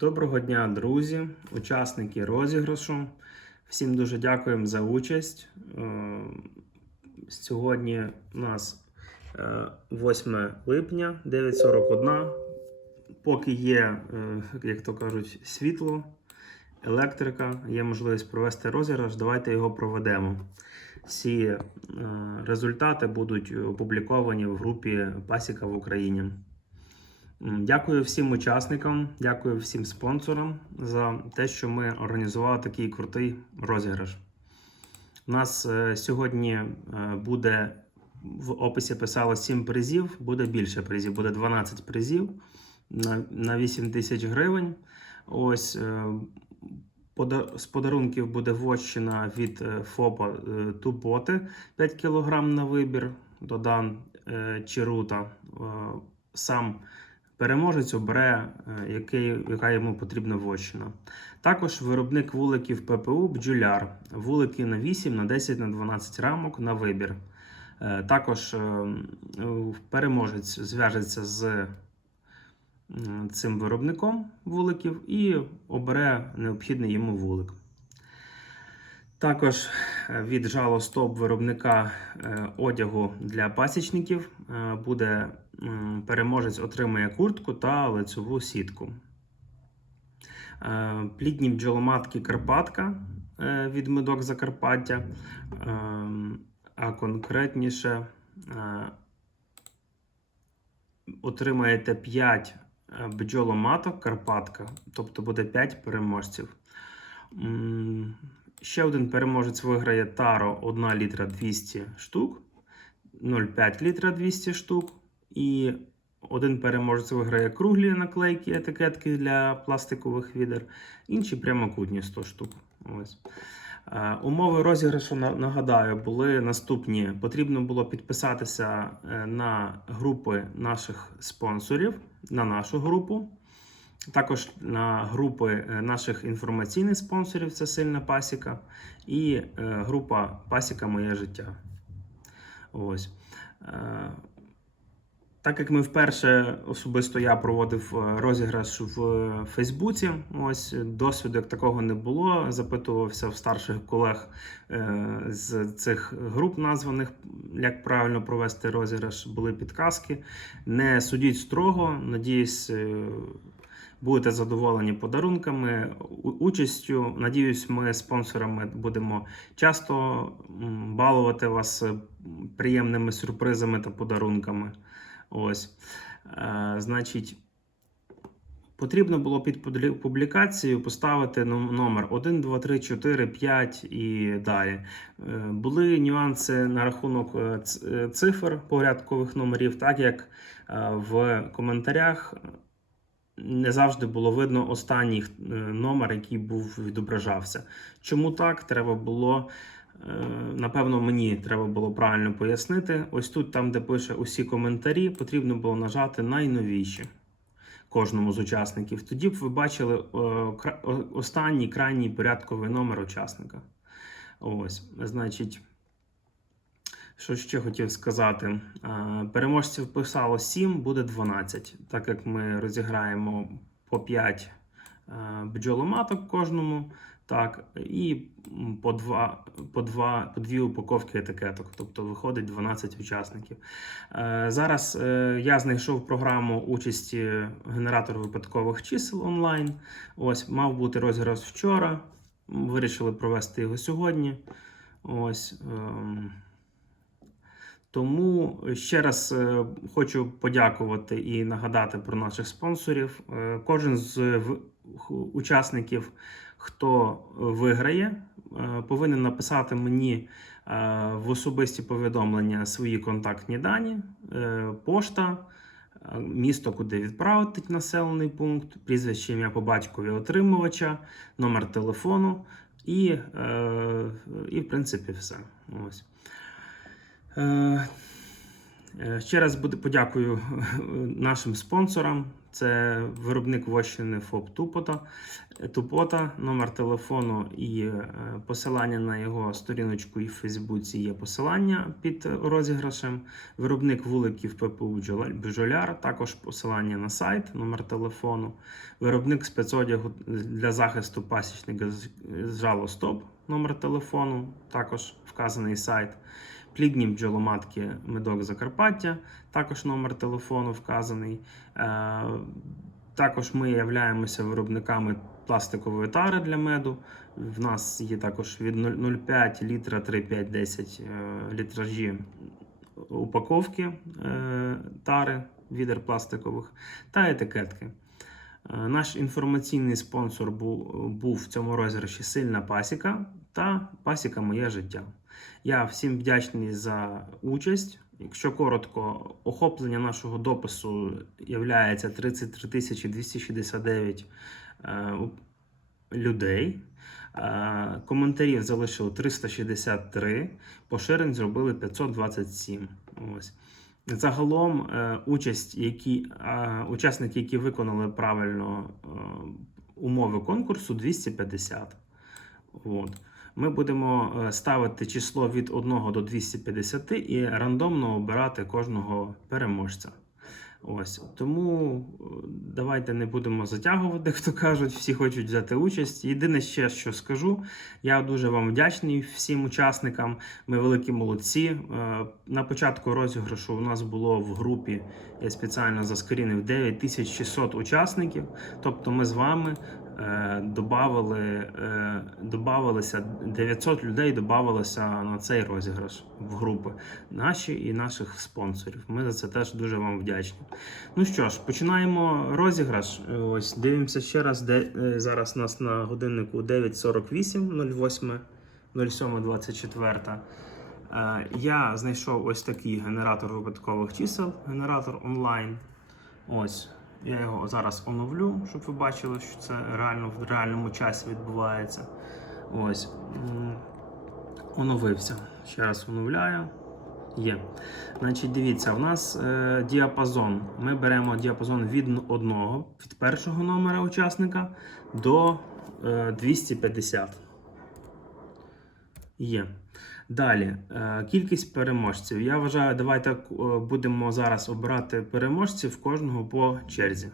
Доброго дня, друзі, учасники розіграшу. Всім дуже дякуємо за участь. Е, Сьогодні у нас е, 8 липня, 9.41. Поки є, е, як то кажуть, світло, електрика, є можливість провести розіграш, давайте його проведемо. Всі е, результати будуть опубліковані в групі Пасіка в Україні. Дякую всім учасникам, дякую всім спонсорам за те, що ми організували такий крутий розіграш. У нас е, сьогодні е, буде в описі писало 7 призів, буде більше призів, буде 12 призів на, на 8 тисяч гривень. Ось е, з подарунків буде вощина від ФОПа Тупоти 5 кг на вибір, Додан Чирута. Сам Переможець обере, е, яка йому потрібна вощина. Також виробник вуликів ППУ Бджоляр. Вулики на 8, на 10, на 12 рамок на вибір. Е, Також е, переможець зв'яжеться з цим виробником вуликів і обере необхідний йому вулик. Також е, від жалостоп виробника е, одягу для пасічників е, буде переможець отримає куртку та лицьову сітку. Плідні бджоломатки Карпатка від медок Закарпаття, а конкретніше отримаєте 5 бджоломаток Карпатка, тобто буде 5 переможців. Ще один переможець виграє таро 1 літра 200 штук, 0,5 літра 200 штук. І один переможець виграє круглі наклейки, етикетки для пластикових відер, інші прямокутні 100 штук. Ось. Е, Умови розіграшу нагадаю були наступні: потрібно було підписатися е, на групи наших спонсорів, на нашу групу. Також на групи е, наших інформаційних спонсорів це сильна пасіка, і е, група Пасіка Моє життя. Ось. Е, Так як ми вперше особисто я проводив розіграш в Фейсбуці, ось досвіду як такого не було. Запитувався в старших колег з цих груп названих, як правильно провести розіграш. Були підказки. Не судіть строго, надіюсь, будете задоволені подарунками, участю. Надіюсь, ми спонсорами будемо часто балувати вас е, приємними сюрпризами та подарунками. Ось. Е, значить, потрібно було під публі- публікацією поставити номер 1, 2, 3, 4, 5 і далі. Е, Були нюанси на рахунок цифр порядкових номерів, так як в коментарях не завжди було видно останній е, номер, який був відображався. Чому так? Треба було. е, Напевно, мені треба було правильно пояснити. Ось тут, там, де пише усі коментарі, потрібно було нажати найновіші кожному з учасників. Тоді б ви бачили е, останній крайній порядковий номер учасника. Ось, значить. Що ще хотів сказати? Е, Переможців писало 7, буде 12. Так як ми розіграємо по 5 е, бджоломаток кожному, так, і по 2, по 2, по 2 упаковки етикеток, тобто виходить 12 учасників. Е, Зараз я знайшов програму участі генератор випадкових чисел онлайн. Ось мав бути розіграш вчора. Вирішили провести його сьогодні. Ось. Тому ще раз е, хочу подякувати і нагадати про наших спонсорів. Е, Кожен з учасників, хто виграє, е, повинен написати мені е, в особисті повідомлення свої контактні дані, е, пошта, е, місто, куди відправити населений пункт, прізвище ім'я по батькові отримувача, номер телефону і, е, і в принципі, все. Ось. Е, е, Ще раз подякую нашим спонсорам. Це виробник вощини ФОП Тупота. Тупота, номер телефону і е, посилання на його сторіночку і в Фейсбуці є посилання під розіграшем. Виробник вуликів ППУ «Бджоля- Бджоляр, також посилання на сайт, номер телефону. Виробник спецодягу для захисту пасічника з жалостоп, номер телефону, також вказаний сайт. Плідні бджоломатки медок Закарпаття, також номер телефону вказаний. Е, Також ми являємося виробниками пластикової тари для меду. В нас є також від 0,05 літра 3,5, 10 е, літражі упаковки е, тари відер пластикових та етикетки. Наш інформаційний спонсор був в цьому розіграші Сильна Пасіка та Пасіка Моє життя. Я всім вдячний за участь. Якщо коротко, охоплення нашого допису є 33 269 е, людей. Е, Коментарів залишили 363, поширень зробили 527. Ось. Загалом е, участь, які, е, учасники, які виконали правильно умови конкурсу, 250. От. Ми будемо е, ставити число від 1 до 250 і рандомно обирати кожного переможця. Ось тому е, давайте не будемо затягувати, як то кажуть, всі хочуть взяти участь. Єдине ще, що скажу, я дуже вам вдячний всім учасникам. Ми великі молодці. Е, На початку розіграшу у нас було в групі, я спеціально заскорінив 9600 учасників. Тобто ми з вами добавили, е, добавилися 900 людей додавалося на цей розіграш в групи наші і наших спонсорів. Ми за це теж дуже вам вдячні. Ну що ж, починаємо розіграш. Е, Ось дивимося ще раз, де е, зараз у нас на годиннику 9.48, 08, 07, 24. Е, Я знайшов ось такий генератор випадкових чисел, генератор онлайн. Ось. Я його зараз оновлю, щоб ви бачили, що це реально в реальному часі відбувається. Ось. Оновився. Ще раз оновляю. Є. Значить, дивіться, у нас е, діапазон. Ми беремо діапазон від одного, від першого номера учасника до е, 250. Є. Далі, е, кількість переможців. Я вважаю, давайте е, будемо зараз обирати переможців кожного по черзі.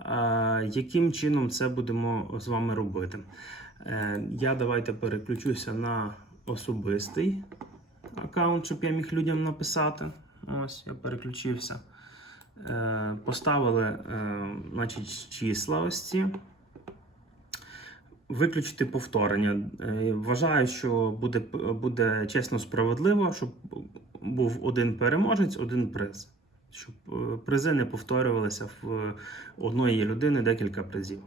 Е, Яким чином це будемо з вами робити? Я давайте переключуся на особистий аккаунт, щоб я міг людям написати. Ось, я переключився. Поставили значить, числа ось ці. Виключити повторення. Е, Вважаю, що буде, буде чесно справедливо, щоб був один переможець, один приз. Щоб е, призи не повторювалися в одної людини декілька призів.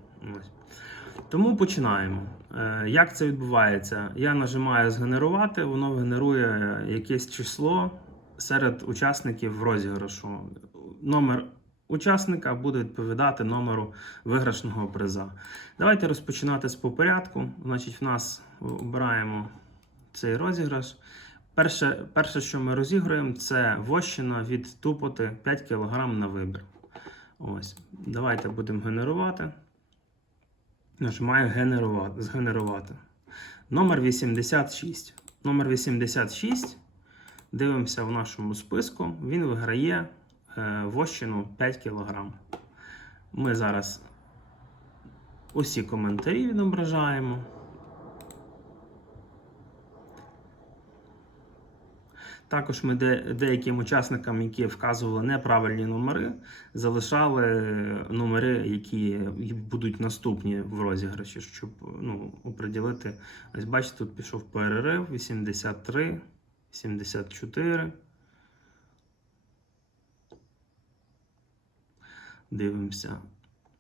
Тому починаємо. Е, Як це відбувається? Я нажимаю згенерувати, воно генерує якесь число серед учасників розіграшу. Номер учасника буде відповідати номеру виграшного приза. Давайте розпочинати з по порядку. Значить, в нас обираємо цей розіграш. Перше, перше, що ми розіграємо, це вощина від тупоти 5 кг на вибір. Ось. Давайте будемо генерувати. Нажимаю генерувати, згенерувати. Номер 86. Номер 86. Дивимося в нашому списку. Він виграє вощину 5 кг. Ми зараз усі коментарі відображаємо. Також ми де, деяким учасникам, які вказували неправильні номери, залишали номери, які будуть наступні в розіграші, щоб ну, оприділити. Ось бачите, тут пішов перерив 83, 74. Дивимося.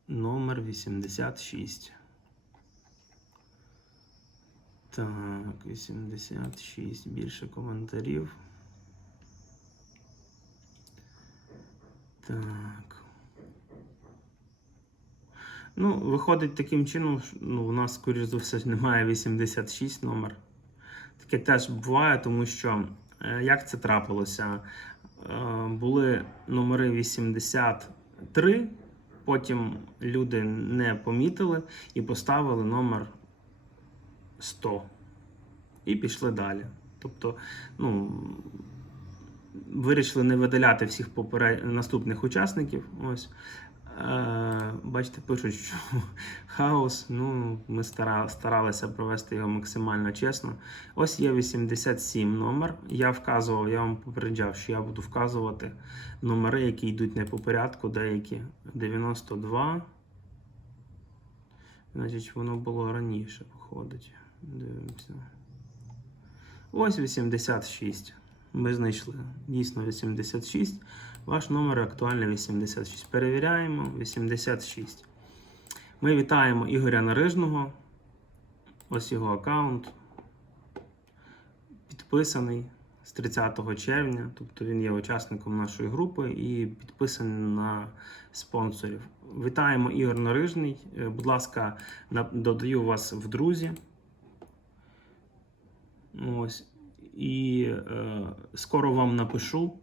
Номер 86. Так, 86. Більше коментарів. Так. Ну, виходить таким чином, ну, у нас, скоріш за все, немає 86 номер. Таке теж буває, тому що е, як це трапилося? Е, були номери 83 потім люди не помітили і поставили номер 100 і пішли далі. Тобто, ну, вирішили не видаляти всіх поперед... наступних учасників. Ось. Бачите, пишуть, що хаос. Ну, ми старалися провести його максимально чесно. Ось є 87 номер. Я вказував, я вам попереджав, що я буду вказувати номери, які йдуть не по порядку, деякі 92. Значить, воно було раніше, виходить. Дивимося. Ось 86. Ми знайшли. Дійсно 86. Ваш номер актуальний 86. Перевіряємо 86. Ми вітаємо Ігоря Нарижного. Ось його аккаунт. Підписаний з 30 червня. Тобто він є учасником нашої групи і підписаний на спонсорів. Вітаємо Ігор Нарижний. Е, Будь ласка, додаю вас в друзі. Ось. І е, скоро вам напишу.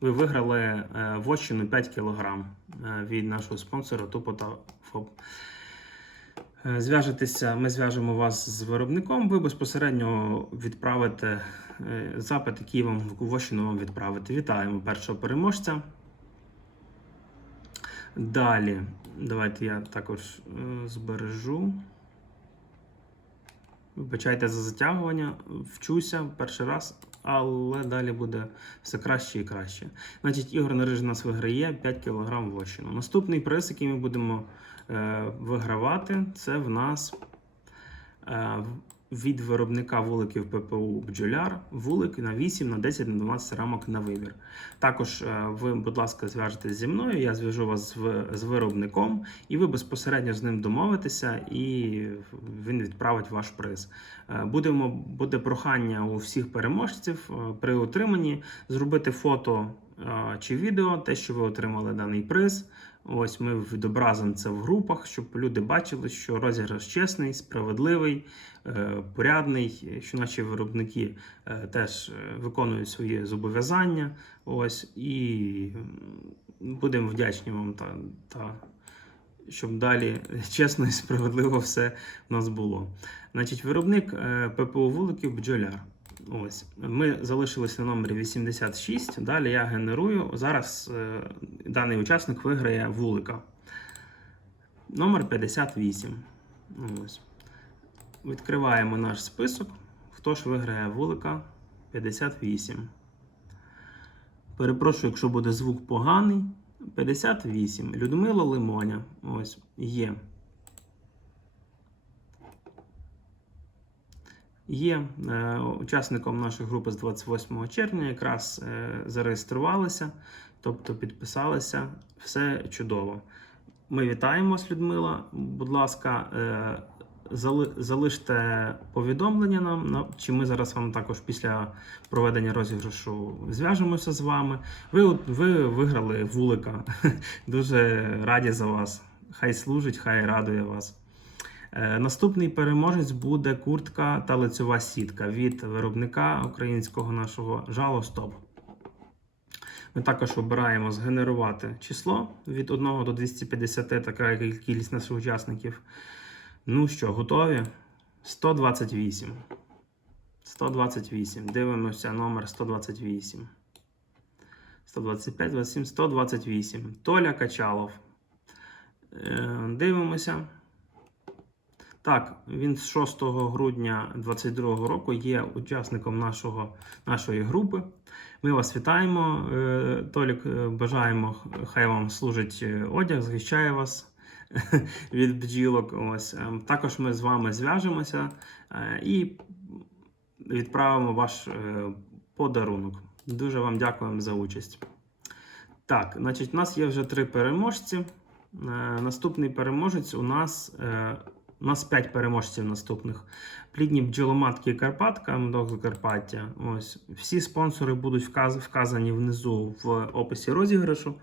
Ви виграли е, вощину 5 кг е, від нашого спонсора Тупота ФОП. Е, Зв'яжетеся, ми зв'яжемо вас з виробником. Ви безпосередньо відправите е, запит, який вам вощину вам відправити. Вітаємо першого переможця. Далі, давайте я також е, збережу. Вибачайте за затягування, вчуся перший раз, але далі буде все краще і краще. Значить, Ігор Нариж нас виграє 5 кг вощину. Наступний приз, який ми будемо е, вигравати, це в нас е, від виробника вуликів ППУ Бджоляр вулик на 8, на 10, на 12 рамок на вибір. Також е, ви, будь ласка, зв'яжетесь зі мною, я зв'яжу вас з, виробником, і ви безпосередньо з ним домовитеся, і він відправить ваш приз. Е, Будемо, буде прохання у всіх переможців е, при отриманні зробити фото чи відео, те, що ви отримали даний приз. Ось ми відобразимо це в групах, щоб люди бачили, що розіграш чесний, справедливий, е, порядний, що наші виробники е, теж е, виконують свої зобов'язання. Ось і будемо вдячні вам та, та щоб далі чесно і справедливо все в нас було. Значить, виробник е, ППО вуликів бджоляр. Ось ми залишилися на номері 86. Далі я генерую. Зараз е, даний учасник виграє вулика. Номер 58. Ось. Відкриваємо наш список. Хто ж виграє вулика 58. Перепрошую, якщо буде звук поганий. 58. Людмила Лимоня. Ось є. Є е, учасником нашої групи з 28 червня, якраз е, зареєструвалися, тобто підписалися. Все чудово. Ми вітаємо Людмила. Будь ласка, е, залиште повідомлення нам, чи ми зараз вам також після проведення розіграшу зв'яжемося з вами. Ви, ви виграли вулика. Дуже раді за вас. Хай служить, хай радує вас. Е, Наступний переможець буде куртка та лицьова сітка від виробника українського нашого жало Стоп. Ми також обираємо згенерувати число від 1 до 250, така кількість наших учасників. Ну що, готові? 128. 128. Дивимося номер 128. 125, 27, 128. Толя Качалов. Е, Дивимося. Так, він з 6 грудня 2022 року є учасником нашого, нашої групи. Ми вас вітаємо, е, Толік. е, Бажаємо, хай вам служить е, одяг, захищає вас від бджілок. Ось. Ем, Також ми з вами зв'яжемося і відправимо ваш подарунок. Дуже вам дякуємо за участь. Так, значить, у нас є вже три переможці. Наступний переможець у нас. У нас 5 переможців наступних. Плідні бджоломатки Карпатка, Мдок Закарпаття. Ось. Всі спонсори будуть вказ- вказані внизу в описі розіграшу.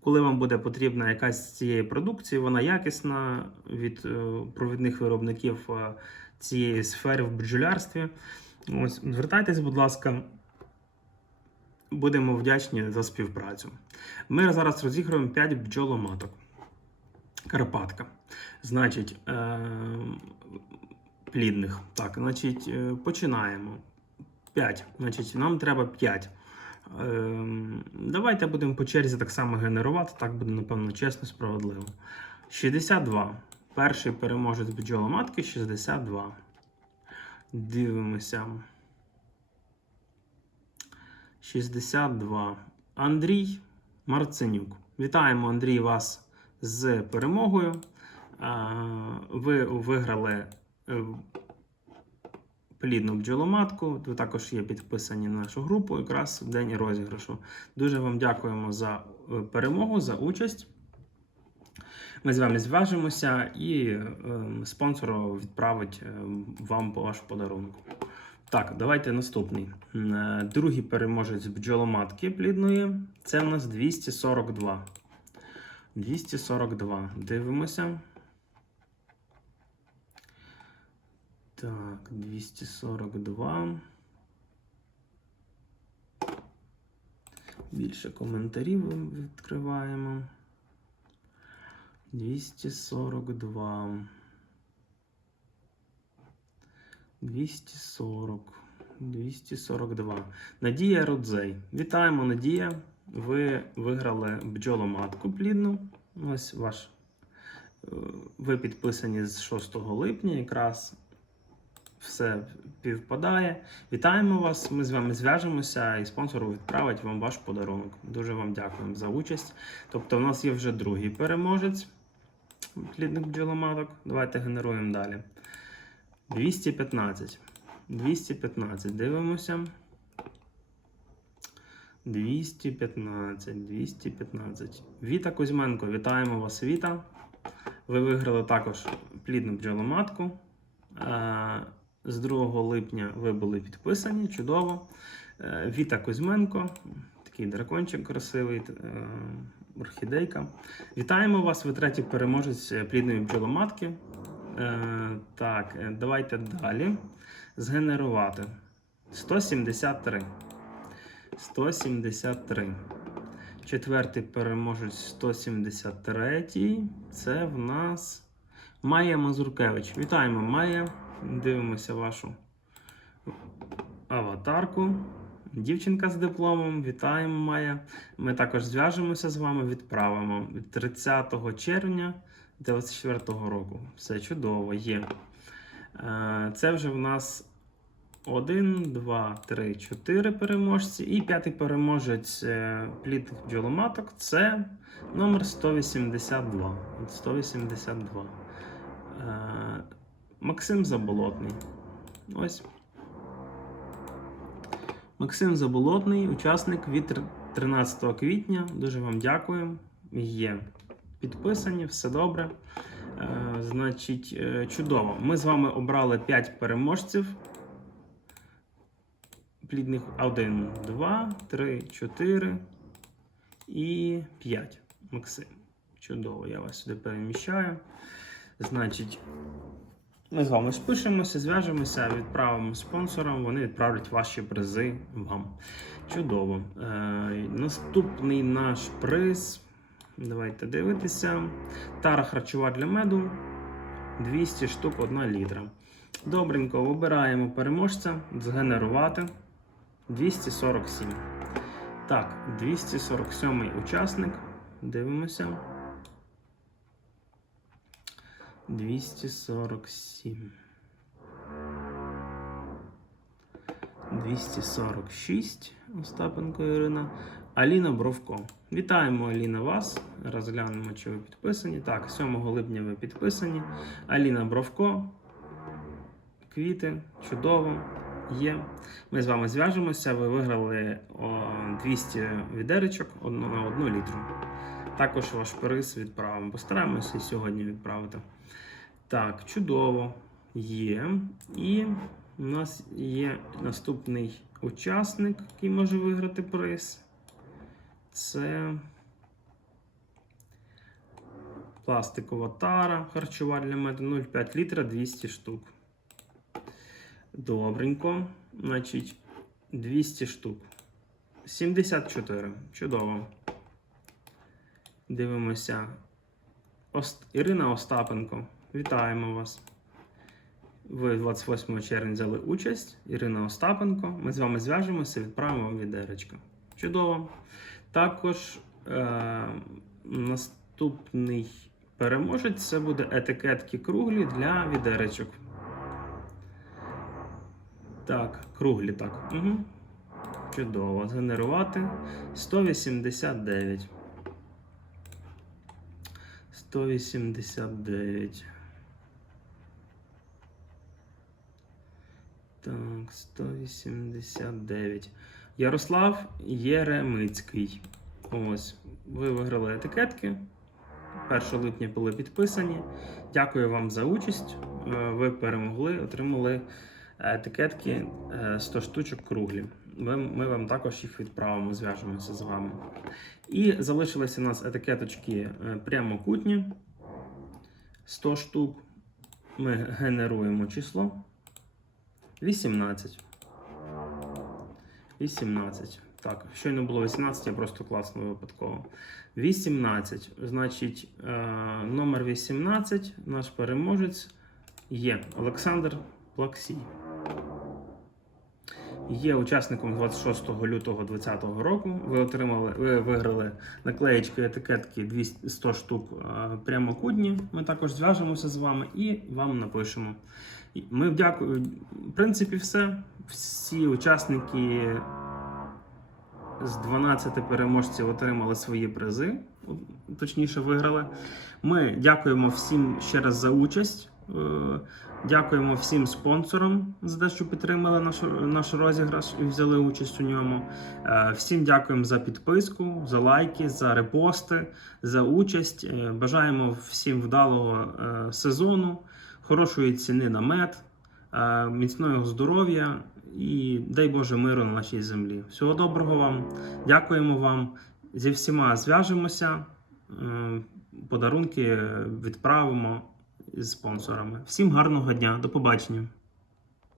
Коли вам буде потрібна якась з цієї продукції, вона якісна від е, провідних виробників е, цієї сфери в бджолярстві. Ось, звертайтесь, будь ласка. будемо вдячні за співпрацю. Ми зараз розіграємо 5 бджоломаток. Карпатка. Значить, е- плідних. Так, значить, е, починаємо. 5. Значить, нам треба 5. Ем, Давайте будемо по черзі так само генерувати, так буде, напевно, чесно, справедливо. 62. Перший переможець бджоломатки 62. Дивимося. 62. Андрій Марценюк. Вітаємо, Андрій, вас з перемогою. Ви виграли е, плідну бджоломатку. Ви також є підписані на нашу групу якраз в день розіграшу. Дуже вам дякуємо за е, перемогу, за участь. Ми з вами зв'яжемося і е, спонсор відправить е, вам ваш подарунок. Так, давайте наступний. Другий переможець бджоломатки плідної. Це в нас 242. 242. Дивимося. Так, 242. Більше коментарів відкриваємо. 242. 240. 242. Надія Рудзей. Вітаємо, Надія. Ви виграли бджоломатку плідну. Ось ваш. е, Ви підписані з 6 липня, якраз все співпадає. Вітаємо вас. Ми з вами зв'яжемося і спонсор відправить вам ваш подарунок. Дуже вам дякуємо за участь. Тобто, у нас є вже другий переможець плідних бджоломаток. Давайте генеруємо далі. 215. 215. Дивимося. 215. 215. Віта Кузьменко. Вітаємо вас, Віта. Ви виграли також плідну бджоломатку. Е, З 2 липня ви були підписані. Чудово. Е, Віта Кузьменко. Такий дракончик красивий. е, Орхідейка. Вітаємо вас. Ви третій переможець плідної бджоломатки. Так, давайте далі. Згенерувати. 173. 173. Четвертий переможець 173. Це в нас Майя Мазуркевич. Вітаємо, Майя. Дивимося вашу аватарку. Дівчинка з дипломом. Вітаємо, Майя. Ми також зв'яжемося з вами, відправимо від 30 червня 2024 року. Все чудово є. Е, Це вже в нас 1, 2, 3, 4 переможці. І п'ятий переможець е, плідних бджоломаток це номер 182. 182. Е, Максим Заболотний. Ось. Максим Заболотний, учасник від 13 квітня. Дуже вам дякую. Є підписані, все добре. Е, значить, чудово. Ми з вами обрали 5 переможців. Плідних 1, 2, 3, 4 і 5. Максим. Чудово, я вас сюди переміщаю. Значить, ми з вами спишемося, зв'яжемося, відправимо спонсорам, вони відправлять ваші призи вам. Чудово. Е, наступний наш приз. Давайте дивитися. Тара харчова для меду. 200 штук 1 літра. Добренько, вибираємо переможця, згенерувати. 247. Так, 247 учасник. Дивимося. 247. 246. Остапенко Ірина. Аліна Бровко. Вітаємо, Аліна, вас. Розглянемо, чи ви підписані. Так, 7 липня ви підписані. Аліна Бровко. Квіти. Чудово. Є. Ми з вами зв'яжемося. Ви виграли 200 відеречок на 1 літру. Також ваш приз відправимо. Постараємося сьогодні відправити. Так, чудово. Є. І у нас є наступний учасник, який може виграти приз. Це пластикова тара харчова для меду 0,5 літра 200 штук. Добренько. Значить, 200 штук. 74. Чудово. Дивимося. Ост... Ірина Остапенко. Вітаємо вас. Ви 28 червня взяли участь. Ірина Остапенко. Ми з вами зв'яжемося, відправимо вам відеречко. Чудово. Також е- наступний переможець це буде етикетки круглі для відеречок. Так, круглі так. Угу. Чудово. Згенерувати 189. 189. Так, 189. Ярослав Єремицький. Ось. Ви виграли етикетки. 1 липня були підписані. Дякую вам за участь. Е, Ви перемогли, отримали етикетки е, 100 штучок круглі. Ми, ми вам також їх відправимо, зв'яжемося з вами. І залишилися у нас етикеточки е, прямокутні. 100 штук. Ми генеруємо число. 18. 18. Так, щойно було 18, я просто класно випадково. 18. Значить, е, номер 18, наш переможець є Олександр Плаксій. Є учасником 26 лютого 2020 року. Ви отримали, ви виграли наклеєчки, етикетки 200, 100 штук е, прямокутні. Ми також зв'яжемося з вами і вам напишемо. Ми вдякую. В принципі, все. Всі учасники з 12 переможців отримали свої призи, точніше, виграли. Ми дякуємо всім ще раз за участь. Е, Дякуємо всім спонсорам за те, що підтримали наш, наш розіграш і взяли участь у ньому. Е, Всім дякуємо за підписку, за лайки, за репости, за участь. Е, Бажаємо всім вдалого сезону, хорошої ціни на мед, міцного здоров'я і дай Боже миру на нашій землі. Всього доброго вам, дякуємо вам. Зі всіма зв'яжемося, подарунки відправимо з спонсорами. Всім гарного дня, до побачення.